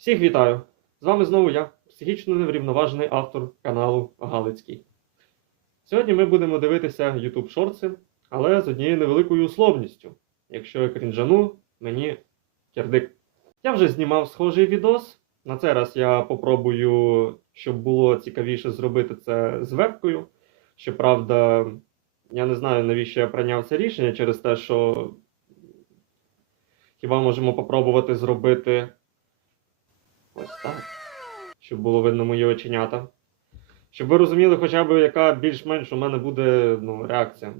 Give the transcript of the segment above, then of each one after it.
Всіх вітаю! З вами знову я, психічно неврівноважений автор каналу Галицький. Сьогодні ми будемо дивитися YouTube шорти, але з однією невеликою условністю. Якщо я крінжану, мені кірдик. Я вже знімав схожий відос. На цей раз я попробую, щоб було цікавіше зробити це з вебкою. Щоправда, я не знаю, навіщо я прийняв це рішення через те, що хіба можемо попробувати зробити ось так, щоб було видно мої оченята. Щоб ви розуміли, хоча б яка більш-менш у мене буде ну, реакція.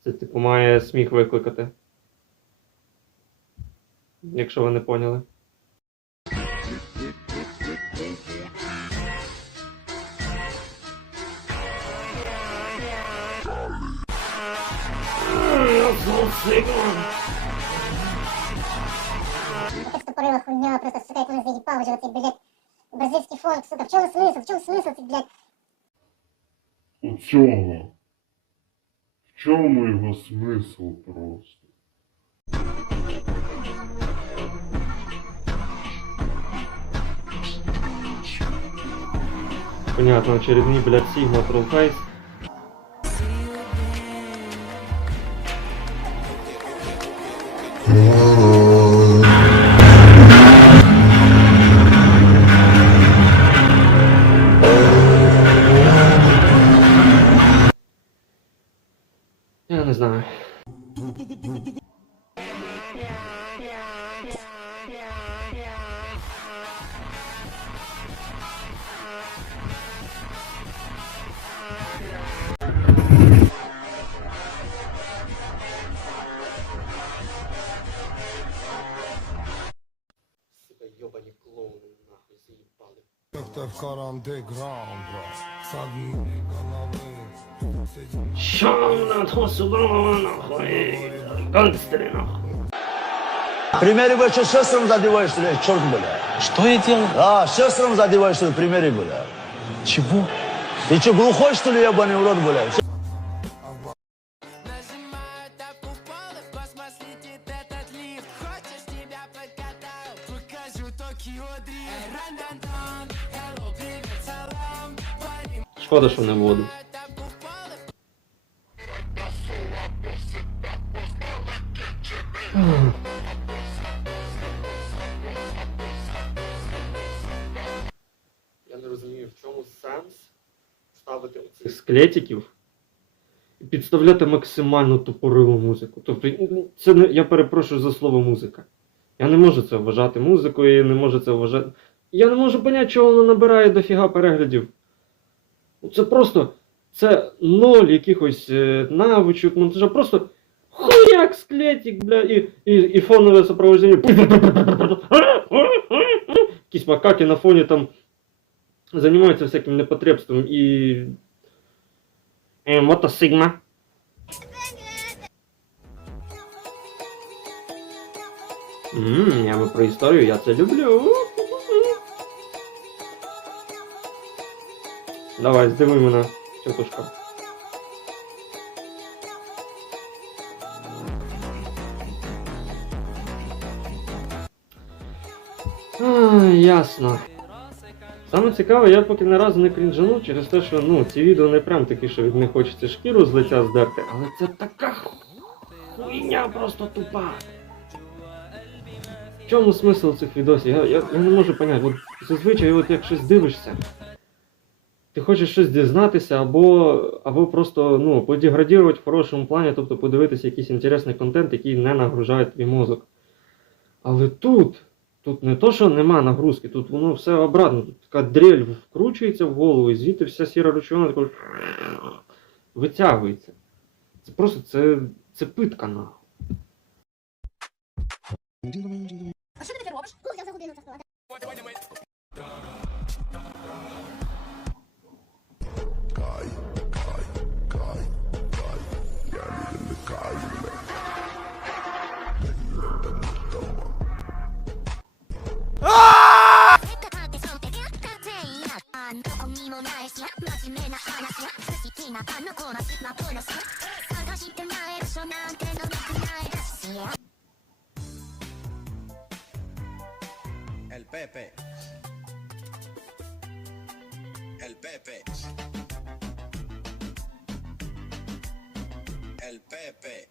Це типу має сміх викликати. Якщо ви не поняли. Якась тупорила хуйня, просто, сука, як мене заїбав вже оцей, блядь, бразильський фонк, сука, в чому смисл, в чому смисл цих, блядь, у цього. В чому його смисл просто? Понятно, очередний, блядь, Sigma Trollface. Я не знаю. заїбали. Это в underground, bro. Садные головы. Сидим Що на то сюди, нахуй? Гангстери, нахуй. Примеры вы что, шестером задеваешь, что ли, черт, бля? Что я делал? А, шестером задеваешь, что ли, примеры, бля? Чего? Ты что, глухой, что ли, ебаный в рот, бля? Шкода, що не воду. Я не розумію, в чому сенс ставити оцих склетиків і підставляти максимально тупорилу музику. Тобто, ну, це не, я перепрошую за слово музика. Я не можу це вважати музикою, я не можу це вважати. Я не можу поняти, чого воно набирає дофіга переглядів. Ну, Це просто це ноль якихось е, навичок, монтажа, просто хуяк склетик, бля, і, і, і фонове супроводження. Якісь макаки на фоні там занимаются всяким непотребством и... Э, мото Сигма. Ммм, я би про історію, я це люблю. Давай, здивуй мене, тетушка. А, ясно. Саме цікаве, я поки ні разу не крінжанув через те, що ну, ці відео не прям такі, що від них хочеться шкіру з лиця здерти, але це така хуйня просто тупа. В чому смисл цих відосів? Я, я, я не можу поняти. От зазвичай, от як щось дивишся, ти хочеш щось дізнатися, або, або просто ну, подеградувати в хорошому плані, тобто подивитися якийсь інтересний контент, який не нагружає твій мозок. Але тут. Тут не то, що нема нагрузки, тут воно все обратно. Тут така дрель вкручується в голову, і звідти вся сіра речовина такою витягується. Це просто це, це питка нахуй. А що ти таке робиш? Куди за годину Pepe. El Pepe. El Pepe.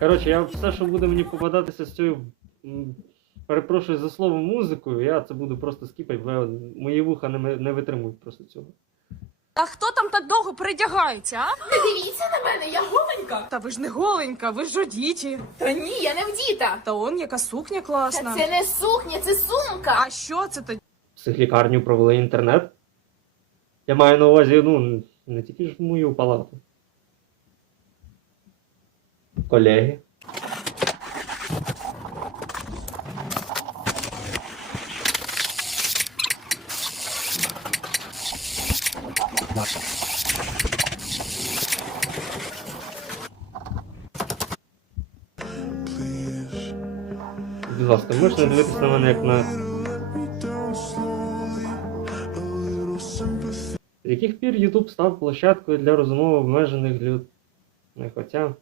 Коротше, я все, що буде мені попадатися з цією. Перепрошую за слово музикою, я це буду просто скіпати, бо мої вуха не, не витримують просто цього. А хто там так довго передягається, а? Не дивіться на мене, я голенька. Та ви ж не голенька, ви ж одіті. Та ні, я не вдіта. Та он яка сукня Та класна. це не сукня, це сумка. А що це тоді? Психлікарню провели інтернет. Я маю на увазі, ну, не тільки ж в мою палату. Колеги. Будь ласка, можна дивитися на мене як на. З яких пір YouTube став площадкою для розмови обмежених людей? Хоча